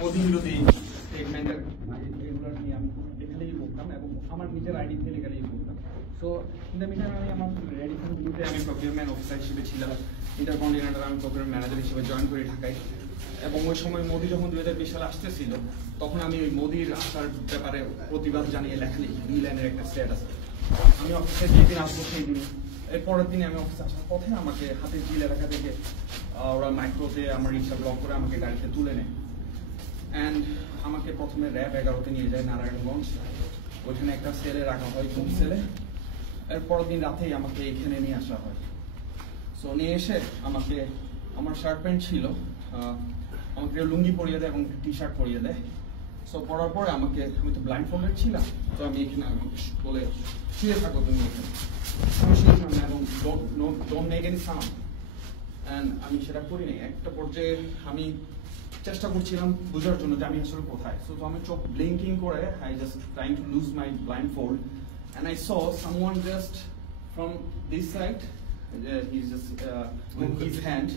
মোদি বিরোধী স্টেটমেন্টের এগুলো নিয়ে আমি লেখালেই করতাম এবং আমার নিজের আইডি থেকে লেখালেই করতাম। সো ইন দ্য মিটার আমি আমার রেডিসন গ্রুপে আমি প্রকিউরমেন্ট অফিসার হিসেবে ছিলাম, ইন্টারকন্টিনেন্টাল আমি প্রকিউরমেন্ট ম্যানেজার হিসেবে জয়েন করি ঢাকায়। এবং ওই সময় মোদি যখন 2020 সালে আসতেছিল তখন আমি ওই মোদির আসার ব্যাপারে প্রতিবাদ জানিয়ে লেখালেখি 2 লাইনের একটা স্ট্যাটাস। আমি অফিসে যেদিন আসবো সেই দিন, এর পরের দিনে আমি অফিসে আসার পথে আমাকে হাতে জিল এলাকা থেকে ওরা মাইক্রোতে আমার রিক্সা ব্লক করে আমাকে গাড়িতে তুলে নেয়। অ্যান্ড আমাকে প্রথমে র্যাব 11-তে নিয়ে যায় নারায়ণগঞ্জ, ওইখানে একটা সেলে রাখা হয়, কোন সেলে। এর পরের দিন রাতেই আমাকে এখানে নিয়ে আসা হয়। সো নিয়ে এসে আমাকে আমার শার্ট প্যান্ট ছিল, আমাকে লুঙ্গি পরিয়ে দেয় এবং টি শার্ট পরিয়ে দেয়। সো পরার পরে আমাকে, আমি তো ব্লাইন্ড ফোল্ডেড ছিলাম, তো আমি এখানে বলে শুয়ে থাকো তুমি এখানে, এবং don't make any sound. And আমি সেটা করি নাই। একটা পর্যায়ে আমি চেষ্টা করছিলাম বোঝার জন্য যে আমি আসলে কোথায়। সো আমি চোখ ব্লিঙ্কিং করে I just trying to lose my blind fold and I saw someone just from this side, he's just with his hand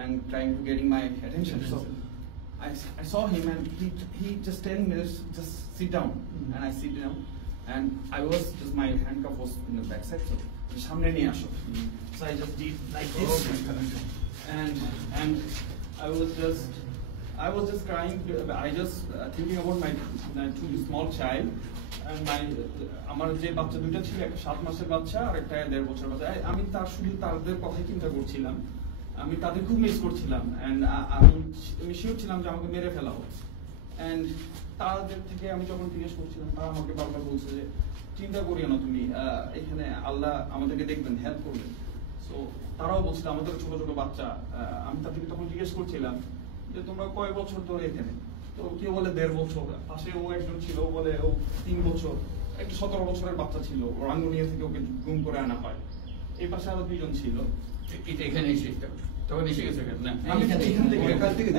and trying to getting my attention. So I saw him and he just telling me just sit down, and I sit down and I was just, my handcuff was in the back side, so samne niye asho. So I just did like this, and I was just crying. I just thinking about my two small child and my আমার যে বাচ্চা দুটো ছিল, একটা 7 মাসের বাচ্চা আর একটা 1.5 বছরের বাচ্চা। আমি শুধু তাদের কথাই চিন্তা করছিলাম, আমি তাদের খুব মিস করছিলাম। অ্যান্ড আমি শিওর ছিলাম যে আমাকে মেরে ফেলা হোক। অ্যান্ড তাদের থেকে আমি যখন জিজ্ঞেস করছিলাম, তারা আমাকে বারবার বলছে যে চিন্তা করিও না তুমি, এখানে আল্লাহ আমাদেরকে দেখবেন, হেল্প করবেন। সো তারাও বলছিল আমাদের ছোট ছোট বাচ্চা। আমি তাদেরকে তখন জিজ্ঞেস করছিলাম যে তোমরা কয় বছর ধরে এখানে? তো কেউ বলে 1.5 বছর, পাশে ও একজন ছিল, ও বলে ও 3 বছর, একটা 17 বছরের বাচ্চা ছিল, ও রাঙ্গুনিয়া থেকে ওকে গুম করে আনা হয়। এই পাশে আরো 2 জন ছিল। এটা এখানে এসে তখন এসে গেছে না,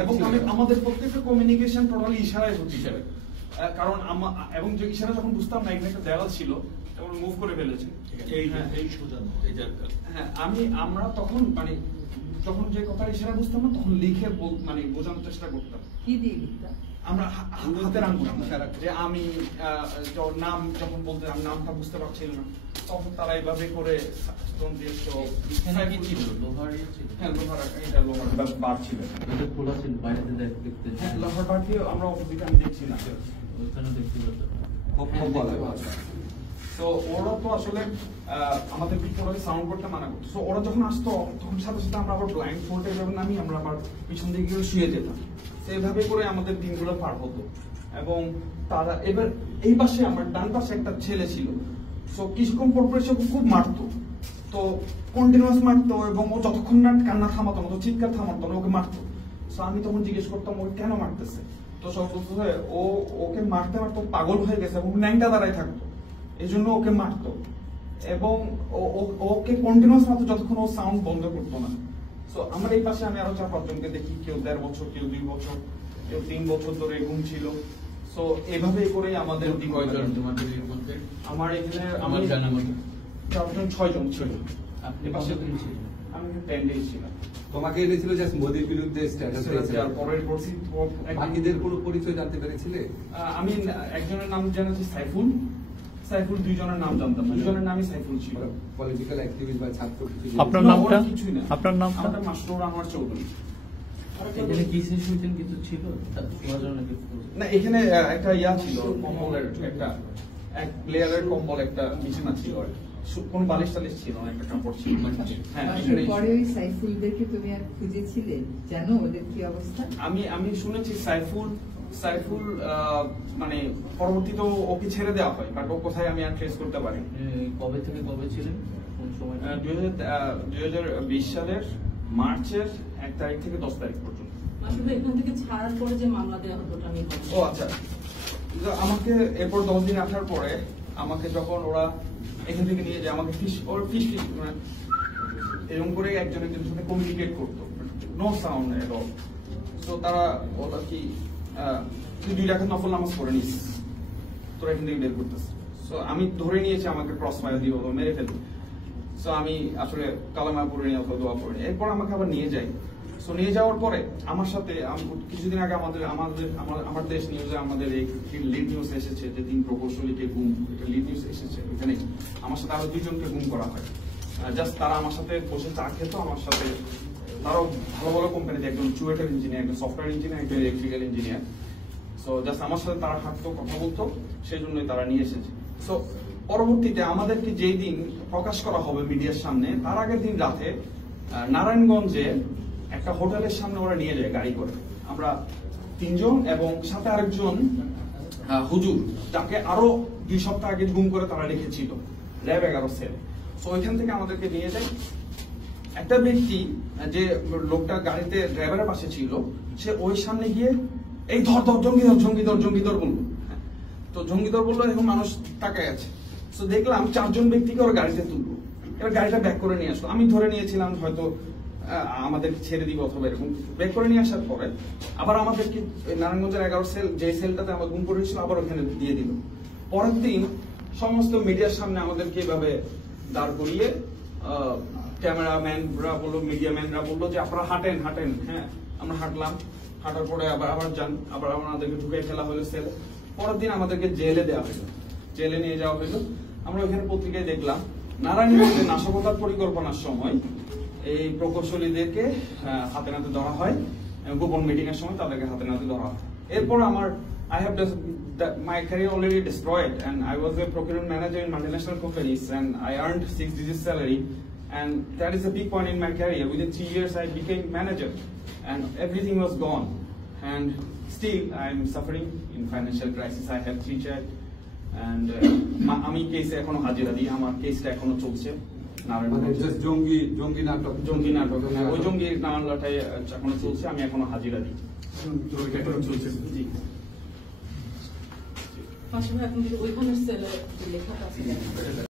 এবং আমাদের প্রত্যেকটা কমিউনিকেশন টোটালি ইশারায় হচ্ছে, কারণ এবং যে ইশারা যখন বুঝতাম না এখানে একটা দেওয়াল ছিল তখন মুভ করে ফেলেছে। হ্যাঁ, আমরা তখন মানে যখন যে কথা ইশারা বুঝতাম না তখন লিখে মানে বোঝানোর চেষ্টা করতাম। কি দিয়ে লিখতাম? আমরা হাতের আঙ্গুল যে আমি নাম যখন বলতে আমি নামটা বুঝতে পারছিলাম না, তখন তারা এইভাবে করে বার ছিল, লোহার বার দিয়ে আমরা অপোজিটে আমি দেখছি না। তো ওরা তো আসলে আমাদের টোটালি সাউন্ড করতে মানা করতো। তো ওরা যখন আসতো তখন সাথে সাথে আমরা আবার ব্লাইন্ড ফোল্ডে এভাবে নামি, আমরা আবার পিছন দিকে গিয়ে শুয়ে যেতাম। সেইভাবে করে আমাদের দিনগুলো পার হতো। এবং তারা এবার এই পাশে আমার ডান পাশে একটা ছেলে ছিল, সো কিছুক্ষণ পর পর সে খুব মারতো, তো কন্টিনিউয়াস মারতো এবং ও যতক্ষণ না কান্না থামাতো না, চিৎকার থামাতো না, ওকে মারতো। সো আমি তখন জিজ্ঞেস করতাম ও কেন মারতেছে, তো সব বলতে ওকে মারতে মারতো পাগল হয়ে গেছে এবং ন্যাংটা দাঁড়ায় থাকতো, এই জন্য ওকে মারতো। এবং ওকে কন্টিনিউয়াস মারতো যতক্ষণ ও সাউন্ড বন্ধ করতো না। সো আমার এই পাশে আমি আরো 4-5 জনকে দেখি, কেউ 1.5 বছর, কেউ 2 বছর, কেউ 3 বছর ধরে ঘুম ছিল। সো এভাবেই করে আমাদের আমার এখানে আমার জানা মতো 4-6 জন ছিল। আপনি পাশে আমি 10 ডেজ ছিলাম। তোমাকে এনেছিল জাস্ট মোদির বিরুদ্ধে স্ট্যাটাস দিয়েছিল, আর পরের পরছি বাকিদের কোনো পরিচয় জানতে পেরেছিলে? আমি একজনের নাম জানাচ্ছি সাইফুল, 2 জনের নাম জানতাম, 2 জনের নামই সাইফুল ছিল। পলিটিক্যাল অ্যাক্টিভিস্ট বা ছাত্র কিছু? আপনার নামটা? কিছুই না। আপনার নামটা? আমার মাসরুর আনোয়ার চৌধুরী। এখানে কি সিচুয়েশন কিছু ছিল না, এখানে একটা ইয়া ছিল, কম্বলের একটা এক প্লেয়ারের কম্বল, একটা বিছানা ছিল, কোন বালিশ টালিশ ছিল না, একটা কাপড় ছিল। হ্যাঁ, পরে ওই সাইফুলদেরকে তুমি আর খুঁজেছিলে, জানো ওদের কি অবস্থা? আমি শুনেছি সাইফুল মানে পরবর্তীতে ওকে ছেড়ে দেওয়া হয়, বাট ও কোথায় আমি আর ট্রেস করতে পারি। কবে থেকে কবে ছিলেন, কোন সময়? 2020 সালের মার্চের 1 তারিখ থেকে 10 তারিখ পর্যন্ত। আসলে এখান থেকে ছাড়ার পরে যে মামলা দেওয়া হতো ওটা আমি বলছি। ও আচ্ছা, আমাকে এরপর 10 দিন আসার পরে আমাকে যখন ওরা এখান থেকে নিয়ে যায়, আমাকে ফিশ মানে এরকম করে একজনের সাথে কমিউনিকেট করতো, no sound at all. So তারা বলল কি তুই 2 রাকাত নফল নামাজ পড়ে নিস, তোরা এখান থেকে বের করতেছে। সো আমি ধরে নিয়েছি আমাকে ক্রস ফায়ার দিয়ে ওরা মেরে ফেলবে। সো আমি আসলে কালামা পড়ে নিয়ে অথবা দোয়া পড়ে নিই। এরপর আমাকে আবার নিয়ে যাই। সো নিয়ে যাওয়ার পরে আমার সাথে কিছুদিন আগে আমার দেশ নিউজে আমাদের এই লিড নিউজ এসেছে যে 3 প্রকৌশলীকে গুম, এটা লিড নিউজ এসেছে। এখানে আমার সাথে আরো 2 জনকে গুম করা হয়। জাস্ট তারা আমার সাথে বসে চা খেত, আমার সাথে তারাও ভালো ভালো কোম্পানিতে, একজন চুয়েটার ইঞ্জিনিয়ার, একজন সফটওয়্যার ইঞ্জিনিয়ার, একজন ইলেকট্রিক্যাল ইঞ্জিনিয়ার। সো জাস্ট আমার সাথে তারা হাঁটতো, কথা বলতো, সেই জন্যই তারা নিয়ে এসেছে। সো পরবর্তীতে আমাদেরকে যেই দিন প্রকাশ করা হবে মিডিয়ার সামনে, তার আগের দিন রাতে নারায়ণগঞ্জে একটা হোটেলের সামনে ওরা নিয়ে যায় গাড়ি করে। আমরা 3 জন এবং সাথে আরেকজন হুজুর, যাকে আরো 2 সপ্তাহ আগে গুম করে তারা রেখেছিল র্যাব 11 সেল। সো ওইখান থেকে আমাদেরকে নিয়ে যায়। একটা ব্যক্তি, যে লোকটা গাড়িতে ড্রাইভারের পাশে ছিল, সে ওই সামনে গিয়ে এই ধর ধর জঙ্গিদর বললো। তো জঙ্গিদর বললো, এখন মানুষ তাকায় আছে। তো দেখলাম 4 জন ব্যক্তিকে ওরা গাড়িতে তুললো, এবার গাড়িটা ব্যাক করে নিয়ে আসলো। আমি ধরে নিয়েছিলাম হয়তো আমাদের ছেড়ে দিব অথবা এরকম। ব্যাক করে নিয়ে আসার পরে আবার আমাদেরকে নারায়ণগঞ্জের 11 সেল, যে সেলটাতে আমার গুম করেছিল, আবার ওখানে দিয়ে দিল। পরের দিন সমস্ত মিডিয়ার সামনে আমাদেরকে এভাবে দাঁড় করিয়ে ক্যামেরাম্যানরা বললো, মিডিয়াম্যানরা বললো যে আপনারা হাঁটেন। হ্যাঁ, আমরা হাঁটলাম। হাঁটার পরে আবার যান, আবার আমাদেরকে ঢুকে ফেলা হলো সেলে। পরের দিন আমাদেরকে জেলে দেওয়া হলো, জেলে নিয়ে যাওয়া হলো। আমরা ওখানে পত্রিকায় দেখলাম নারায়ণগঞ্জে নাশকতার পরিকল্পনার সময় এই প্রকৌশলীদেরকে হাতে নাতে ধরা হয়, গোপন মিটিং এর সময় তাদেরকে হাতে নাতে ধরা হয়। এরপর আমার I have my career already destroyed, and I was a procurement manager in multinational companies, and I earned 6-digit salary, and that is a big point in my career. Within 3 years, I became manager, and everything was gone. And still, I'm suffering in financial crisis. I have 3 children, and আমি কেসে এখনো হাজিরা দিই, আমার কেসটা এখনো চলছে। জঙ্গি নাটক, ওই জঙ্গি মামলাটাই এখনো চলছে, আমি এখনো হাজিরা দিই। জি। পাশাপাশি এখন ওইখানের সেলে লেখাটা আছে।